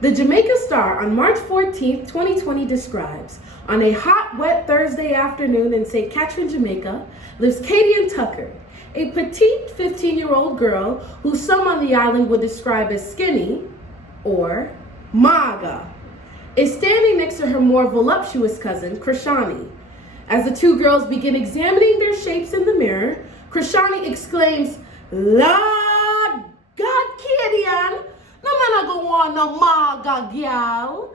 The Jamaica Star on March 14, 2020 describes, on a hot, wet Thursday afternoon in St. Catherine, Jamaica, lives Katie Ann Tucker, a petite 15-year-old girl who some on the island would describe as skinny, or maga, is standing next to her more voluptuous cousin, Krishani. As the two girls begin examining their shapes in the mirror, Krishani exclaims, "Lord God, Katie Ann, no man a go want no maga gal."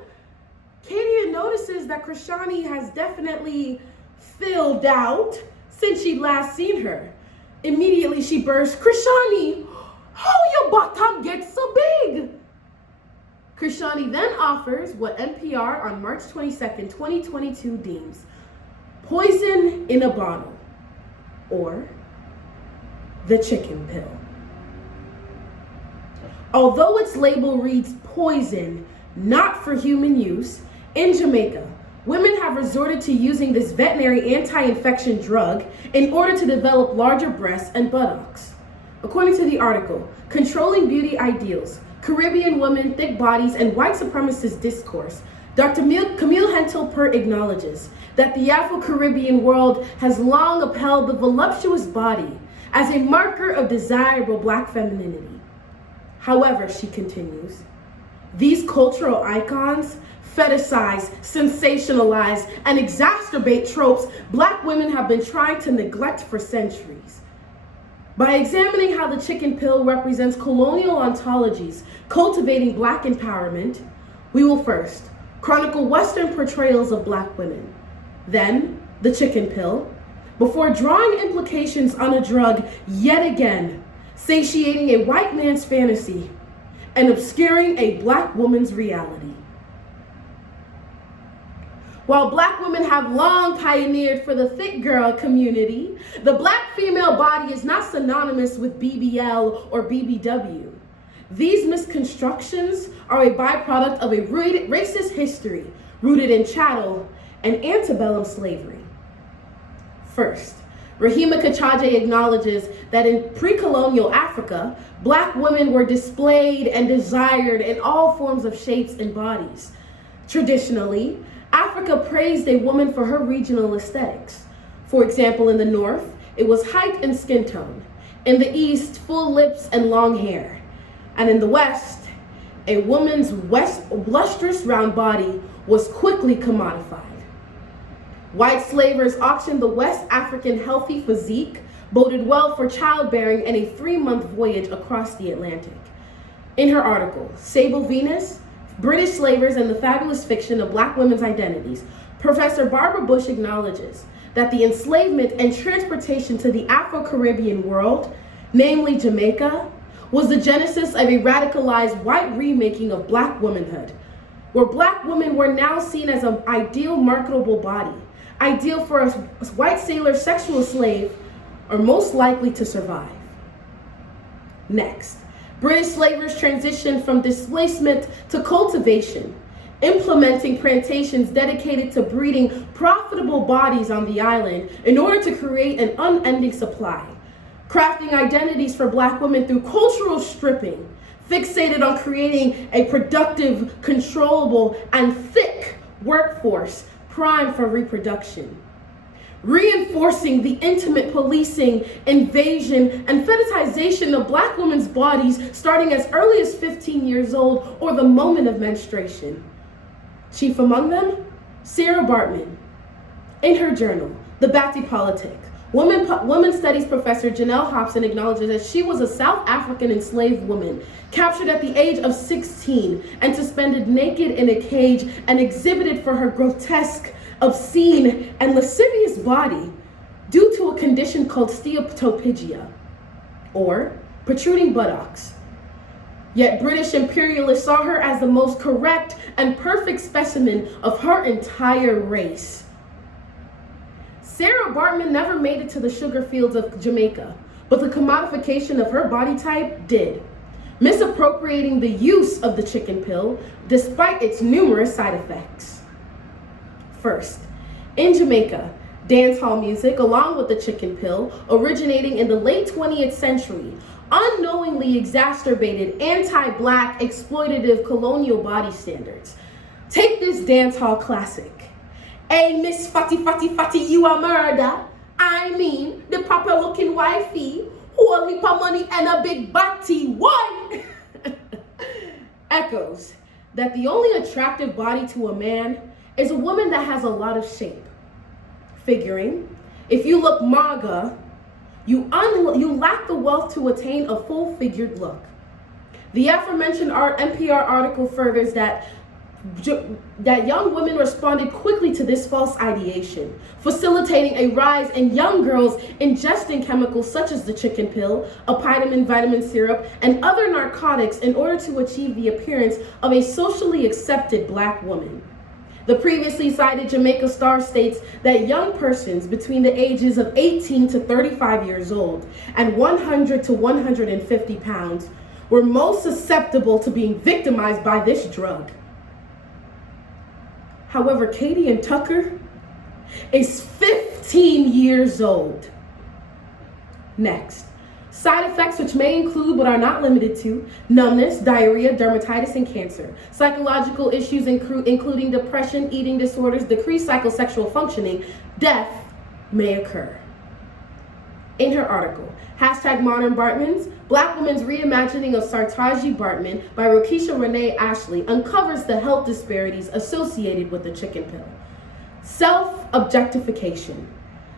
Katie Ann notices that Krishani has definitely filled out since she'd last seen her. Immediately she bursts, "Krishani, how your bottom get so big?" Krishani then offers what NPR on March 22nd, 2022 deems poison in a bottle, or the chicken pill. Although its label reads poison, not for human use, in Jamaica, women have resorted to using this veterinary anti-infection drug in order to develop larger breasts and buttocks. According to the article, Controlling Beauty Ideals, Caribbean Women, Thick Bodies, and White Supremacist Discourse, Dr. Camille Hentel-Pert acknowledges that the Afro-Caribbean world has long upheld the voluptuous body as a marker of desirable Black femininity. However, she continues, these cultural icons fetishize, sensationalize, and exacerbate tropes Black women have been trying to neglect for centuries. By examining how the chicken pill represents colonial ontologies cultivating Black empowerment, we will first chronicle Western portrayals of Black women, then the chicken pill, before drawing implications on a drug yet again, satiating a white man's fantasy and obscuring a Black woman's reality. While Black women have long pioneered for the thick girl community, the Black female body is not synonymous with BBL or BBW. These misconstructions are a byproduct of a racist history rooted in chattel and antebellum slavery. First, Rahima Kachaje acknowledges that in pre-colonial Africa, Black women were displayed and desired in all forms of shapes and bodies. Traditionally, Africa praised a woman for her regional aesthetics. For example, in the North, it was height and skin tone. In the East, full lips and long hair. And in the West, a woman's lustrous round body was quickly commodified. White slavers auctioned the West African healthy physique, boded well for childbearing and a 3-month voyage across the Atlantic. In her article, Sable Venus, British Slavers and the Fabulous Fiction of Black Women's Identities, Professor Barbara Bush acknowledges that the enslavement and transportation to the Afro-Caribbean world, namely Jamaica, was the genesis of a radicalized white remaking of Black womanhood, where Black women were now seen as an ideal marketable body, ideal for a white sailor sexual slave, or most likely to survive. Next, British slavers transitioned from displacement to cultivation, implementing plantations dedicated to breeding profitable bodies on the island in order to create an unending supply, crafting identities for Black women through cultural stripping, fixated on creating a productive, controllable, and thick workforce primed for reproduction, reinforcing the intimate policing, invasion, and fetishization of Black women's bodies starting as early as 15 years old or the moment of menstruation. Chief among them, Sarah Bartman. In her journal, The Bati Politic, women studies professor Janelle Hobson acknowledges that she was a South African enslaved woman captured at the age of 16 and suspended naked in a cage and exhibited for her grotesque, obscene, and lascivious body due to a condition called steatopygia, or protruding buttocks. Yet British imperialists saw her as the most correct and perfect specimen of her entire race. Sarah Bartman never made it to the sugar fields of Jamaica, but the commodification of her body type did, misappropriating the use of the chicken pill despite its numerous side effects. First, in Jamaica, dancehall music, along with the chicken pill, originating in the late 20th century, unknowingly exacerbated anti-black exploitative colonial body standards. Take this dance hall classic. Hey, Miss Fatty, Fatty, Fatty, you a murder. I mean, the proper looking wifey, whole heap of money and a big body, what? Echoes that the only attractive body to a man is a woman that has a lot of shape. Figuring, if you look maga, you lack the wealth to attain a full-figured look. The aforementioned NPR article furthers that young women responded quickly to this false ideation, facilitating a rise in young girls ingesting chemicals such as the chicken pill, apitamin vitamin syrup, and other narcotics in order to achieve the appearance of a socially accepted black woman. The previously cited Jamaica Star states that young persons between the ages of 18 to 35 years old and 100 to 150 pounds were most susceptible to being victimized by this drug. However, Katie and Tucker is 15 years old. Next, side effects which may include but are not limited to numbness, diarrhea, dermatitis, and cancer. Psychological issues including depression, eating disorders, decreased psychosexual functioning, death may occur. In her article, #Modern Bartmans, Black Women's Reimagining of Sartaji Bartman by Rokisha Renee Ashley uncovers the health disparities associated with the chicken pill. Self-objectification.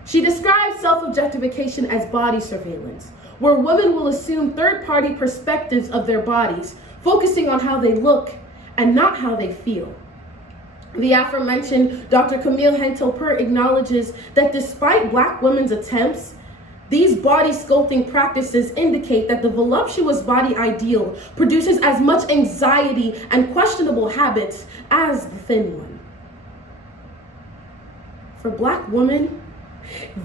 She describes self-objectification as body surveillance, where women will assume third-party perspectives of their bodies, focusing on how they look and not how they feel. The aforementioned Dr. Camille Hentel-Pert acknowledges that despite Black women's attempts, these body sculpting practices indicate that the voluptuous body ideal produces as much anxiety and questionable habits as the thin one. For Black women,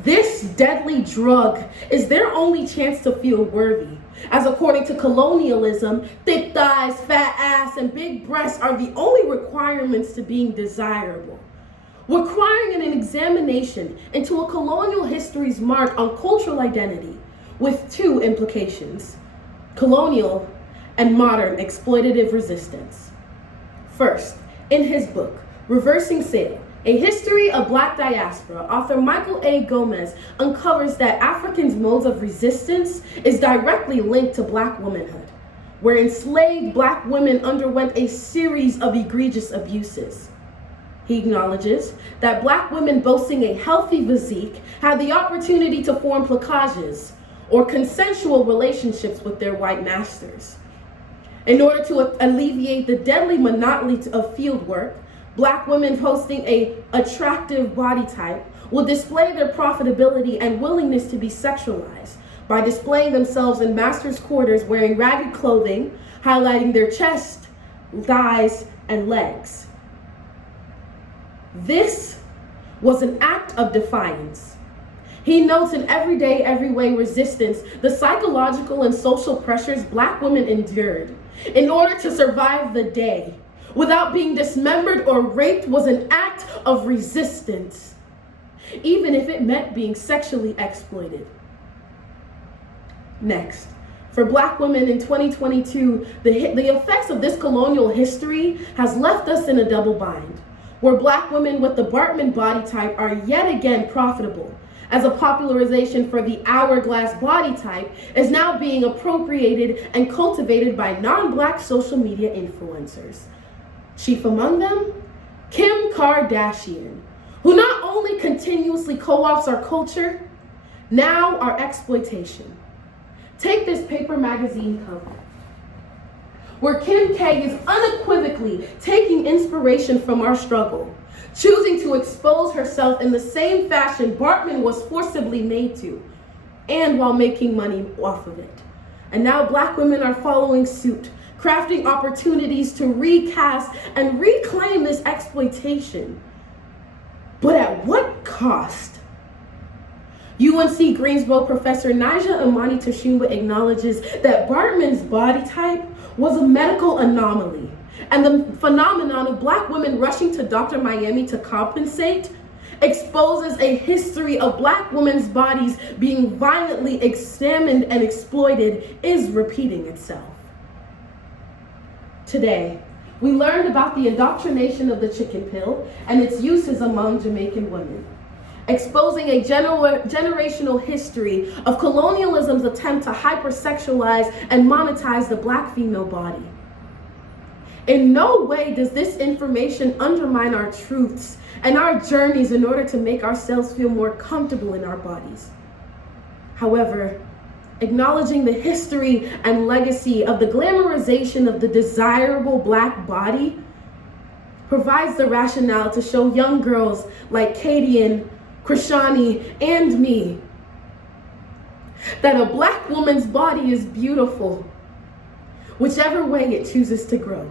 this deadly drug is their only chance to feel worthy, as according to colonialism, thick thighs, fat ass, and big breasts are the only requirements to being desirable, requiring an examination into a colonial history's mark on cultural identity with two implications: colonial and modern exploitative resistance. First, in his book, Reversing Sale, A History of Black Diaspora, author Michael A. Gomez uncovers that Africans' modes of resistance is directly linked to Black womanhood, where enslaved Black women underwent a series of egregious abuses. He acknowledges that Black women boasting a healthy physique had the opportunity to form placages, or consensual relationships with their white masters. In order to alleviate the deadly monotony of field work, Black women posting an attractive body type will display their profitability and willingness to be sexualized by displaying themselves in masters' quarters wearing ragged clothing, highlighting their chest, thighs, and legs. This was an act of defiance. He notes in everyday, everyway resistance the psychological and social pressures Black women endured in order to survive the day without being dismembered or raped was an act of resistance, even if it meant being sexually exploited. Next, for Black women in 2022, the effects of this colonial history has left us in a double bind, where Black women with the Bartman body type are yet again profitable, as a popularization for the hourglass body type is now being appropriated and cultivated by non-Black social media influencers. Chief among them, Kim Kardashian, who not only continuously co-opts our culture, now our exploitation. Take this Paper magazine cover, where Kim K is unequivocally taking inspiration from our struggle, choosing to expose herself in the same fashion Bartman was forcibly made to, and while making money off of it. And now Black women are following suit, crafting opportunities to recast and reclaim this exploitation. But at what cost? UNC Greensboro professor Nija Imani Toshimba acknowledges that Bartman's body type was a medical anomaly, and the phenomenon of Black women rushing to Dr. Miami to compensate exposes a history of Black women's bodies being violently examined and exploited is repeating itself. Today, we learned about the indoctrination of the chicken pill and its uses among Jamaican women, exposing a generational history of colonialism's attempt to hypersexualize and monetize the Black female body. In no way does this information undermine our truths and our journeys in order to make ourselves feel more comfortable in our bodies. However, acknowledging the history and legacy of the glamorization of the desirable Black body provides the rationale to show young girls like Kadian, Krishani, and me that a Black woman's body is beautiful, whichever way it chooses to grow.